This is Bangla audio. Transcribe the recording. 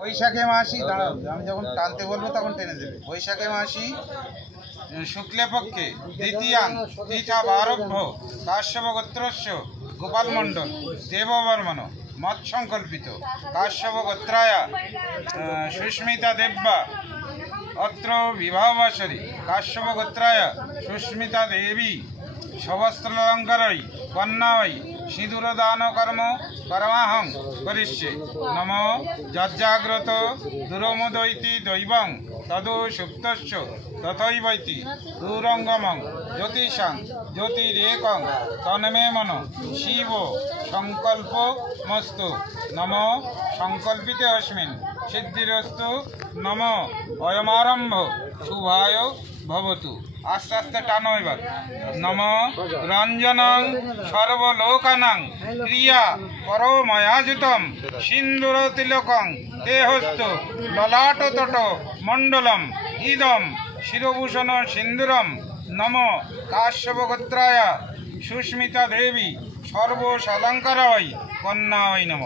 বৈশাখে মাসি দাঁড়াও, আমি যখন টানতে বলবো তখন টেনে দেবে। বৈশাখে মাসি শুক্লপক্ষে দ্বিতীয়াং তিথিবারভ্য কাশ্যপ গোত্রস্য গোপাল মণ্ডল দেববর্মণ মৎসংকল্পিত কাশ্যপ গোত্রায়া সুস্মিতা দেব্যা অত্র বিবাহবাসরে কাশ্যপ গোত্রায়া সুস্মিতা দেবী সবস্ত্রালঙ্কারৈ কন্যাই সিঁদুরদান কর্ম করমাহং করিষ্যে নম যজ্জাগ্রত দুরমোদৈতি দৈবং তদু সুপ্তস্য তথৈবৈতি দূরঙ্গমং জ্যোতিষাং জ্যোতিরেকং তন্মে মন শিব সংকল্পমস্তু নম সংকল্পিতে অস্মিন সিদ্ধিরস্তু নম অয়মারম্ভ শুভায় ভবতু। আস্তে আস্তে টানো এবার। নম রঞ্জনং সর্বলোকানাং ক্রিয়া পরময়াজিতম সিন্দুর তিলকং দেহস্থ ললাটতট মণ্ডলম ইদম শিরভূষণ সিন্দুরম নম কাশ্যপ গোত্রায়া সুস্মিতা দেবী সর্বসালঙ্কারৈ কন্যায় নম।